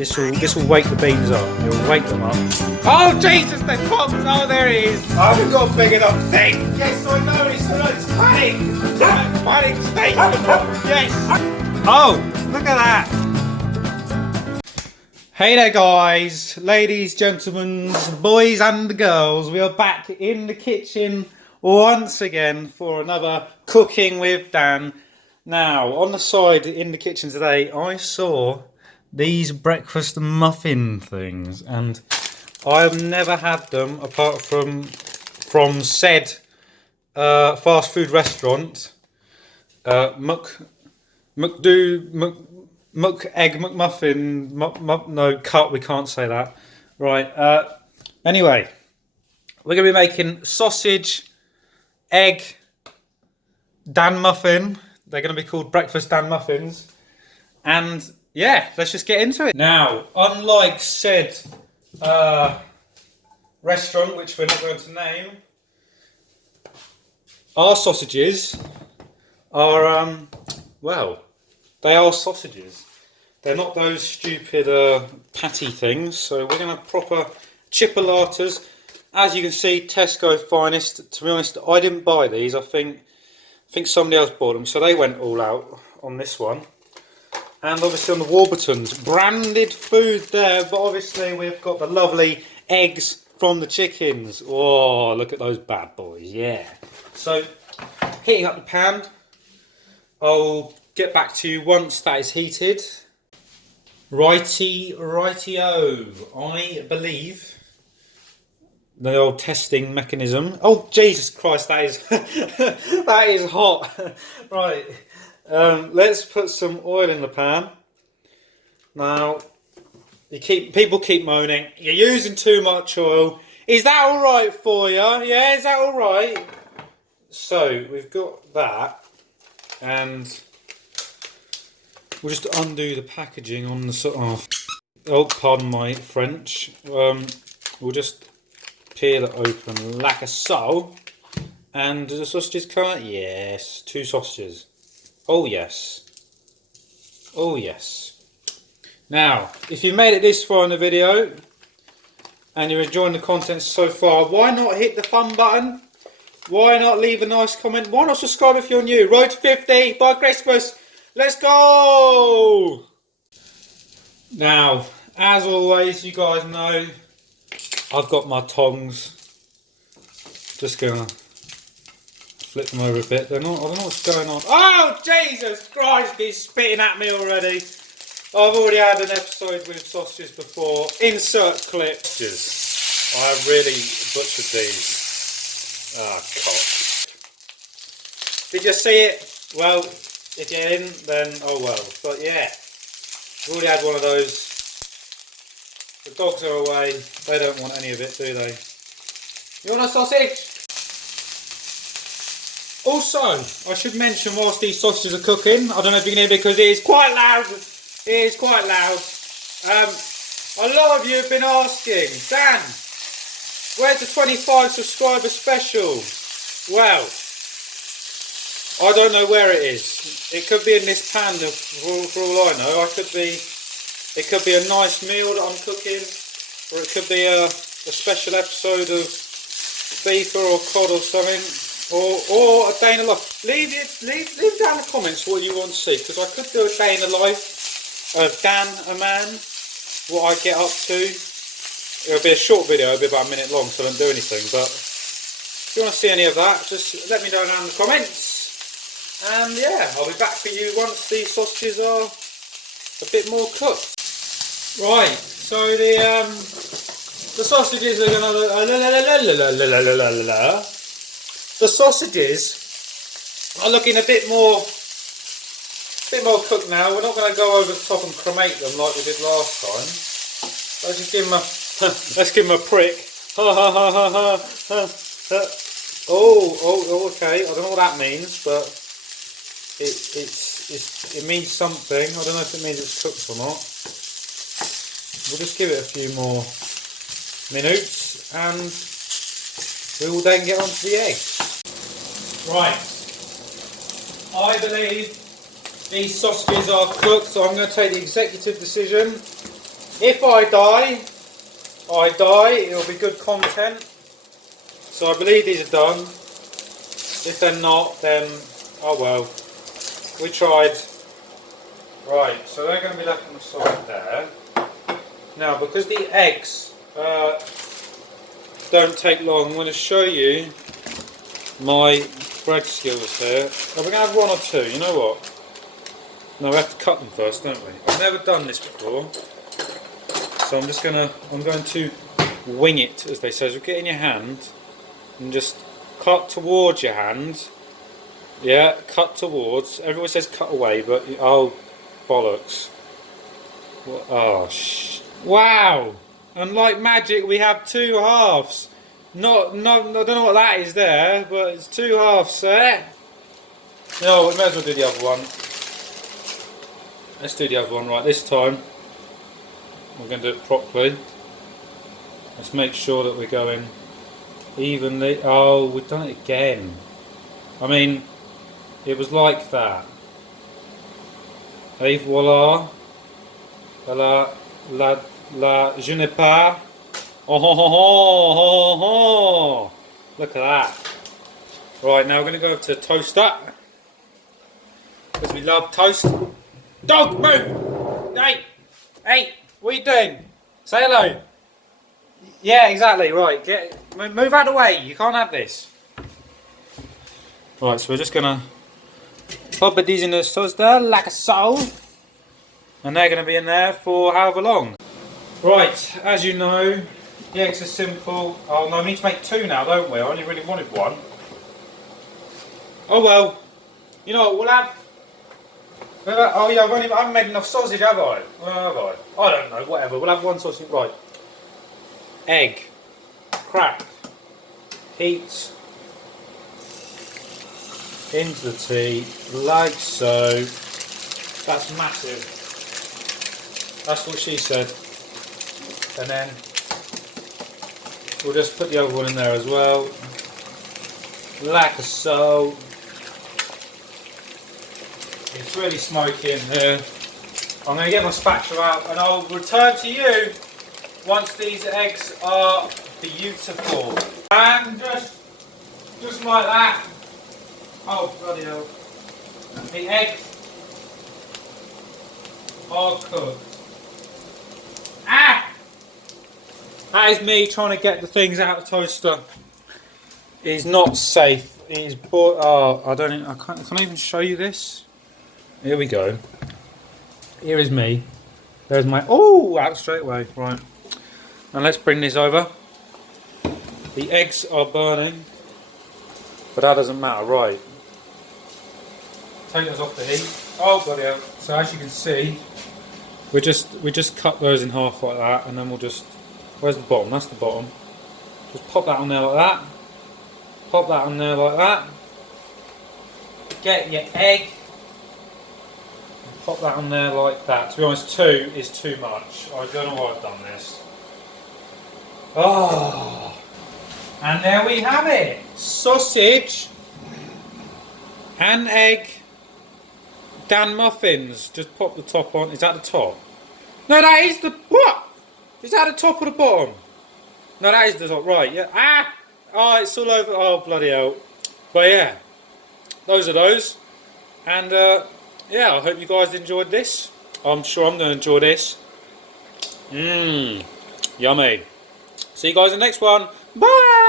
This will wake the beans up. It will wake them up. Oh Jesus! They popped! Oh, there it is! Oh, we've got a big enough thing. Yes, I know. It's panic. Panic station. Yes. Oh, look at that. Hey there, guys, ladies, gentlemen, boys and girls. We are back in the kitchen once again for another Cooking with Dan. Now, on the side in the kitchen today, I saw these breakfast muffin things, and I've never had them apart from said fast food restaurant, Muck Egg McMuffin. No, cut. We can't say that. Right. Anyway, we're gonna be making sausage, egg, Dan muffin. They're gonna be called breakfast Dan muffins, and yeah, let's just get into it. Now, unlike said restaurant, which we're not going to name, our sausages are, well, they are sausages. They're not those stupid patty things, so we're going to proper chipolatas. As you can see, Tesco finest. To be honest, I didn't buy these. I think somebody else bought them, so they went all out on this one. And obviously on the Warburtons, branded food there, but obviously we've got the lovely eggs from the chickens. Oh, look at those bad boys, yeah. So, heating up the pan. I'll get back to you once that is heated. Righty-o. I believe the old testing mechanism. Oh, Jesus Christ, that is, that is hot. Right. Let's put some oil in the pan. Now, people keep moaning, you're using too much oil. Is that all right for you? Yeah, is that all right? So we've got that, and we'll just undo the packaging on the sort of. Oh, pardon my French. We'll just peel it open like a so, and the sausages come out. Yes, 2 sausages. Oh yes. Oh yes. Now, if you've made it this far in the video and you're enjoying the content so far, why not hit the fun button? Why not leave a nice comment? Why not subscribe if you're new? Road to 50 by Christmas. Let's go! Now, as always, you guys know I've got my tongs. Just gonna flip them over a bit. They're not. I don't know what's going on. Oh Jesus Christ! He's spitting at me already. I've already had an episode with sausages before. Insert clip. I have really butchered these. Ah, cock. Did you see it? Well, if you didn't, then oh well. But yeah, I've already had one of those. The dogs are away. They don't want any of it, do they? You want a sausage? Also, I should mention whilst these sausages are cooking, I don't know if you can hear because it is quite loud. It is quite loud. A lot of you have been asking, Dan, where's the 25 subscriber special? Well, I don't know where it is. It could be in this pan for all I know. It could be a nice meal that I'm cooking, or it could be a special episode of beef or cod or something. Or a day in the life. Leave down in the comments what you want to see, because I could do a day in the life of Dan, a man, what I get up to. It'll be a short video, it'll be about a minute long, so I don't do anything. But if you want to see any of that, just let me know down in the comments. And yeah, I'll be back for you once these sausages are a bit more cooked. Right, so the sausages are gonna. The sausages are looking a bit more cooked now. We're not going to go over the top and cremate them like we did last time. Let's just give them a a prick. Oh, okay. I don't know what that means, but it means something. I don't know if it means it's cooked or not. We'll just give it a few more minutes, and we will then get onto the eggs. Right, I believe these sausages are cooked, so I'm going to take the executive decision If I die, I die. It'll be good content. So I believe these are done. If they're not, then oh well. We tried. Right, so they're going to be left on the side there. Now, because the eggs don't take long, I'm going to show you my bread skills here. Are we going to have one or two? You know what? No, we have to cut them first, don't we? I've never done this before, so I'm going to wing it, as they say. So get in your hand and just cut towards your hand. Yeah, cut towards. Everyone says cut away, but oh, bollocks! Oh, wow! And like magic, we have two halves. No, I don't know what that is there, but it's two halves there. No, we may as well do the other one. Let's do the other one right this time. We're going to do it properly. Let's make sure that we're going evenly. Oh, we've done it again. I mean, it was like that. Et voilà. Je n'ai pas. Oh, ho, ho, ho, ho, ho. Look at that. Right, now we're going to go over to the toaster. Because we love toast. Dog, move! Hey! Hey! What are you doing? Say hello. Yeah, exactly, right. Move out of the way. You can't have this. Right, so we're just going to pop these in the toaster like a so. And they're going to be in there for however long. Right, as you know, the eggs are simple. Oh no, we need to make two now, don't we? I only really wanted one. Oh well. You know what, we'll have... Oh yeah, I haven't made enough sausage, have I? Well, have I? I don't know, whatever. We'll have one sausage. Right. Egg. Crack. Heat. Into the tea. Like so. That's massive. That's what she said. And then we'll just put the other one in there as well. Like so. It's really smoky in here. I'm going to get my spatula out and I'll return to you once these eggs are beautiful. And just like that. Oh bloody hell. The eggs are cooked. Ah! That is me trying to get the things out of the toaster. It is not safe. It is I can't even show you this. Here we go. Here is me. There's my... Oh, out straight away. Right. And let's bring this over. The eggs are burning. But that doesn't matter. Right. Take those off the heat. Oh, bloody hell. So as you can see, we just cut those in half like that. And then we'll just... Where's the bottom? That's the bottom. Just pop that on there like that. Pop that on there like that. Get your egg. Pop that on there like that. To be honest, two is too much. I don't know why I've done this. Oh, and there we have it. Sausage and egg Dan muffins. Just pop the top on. Is that the top? No, that is the... What? Is that the top or the bottom? No, that is the top. Right, yeah. Ah! Oh, it's all over. Oh, bloody hell. But yeah, those are those. And yeah, I hope you guys enjoyed this. I'm sure I'm going to enjoy this. Mmm, yummy. See you guys in the next one. Bye!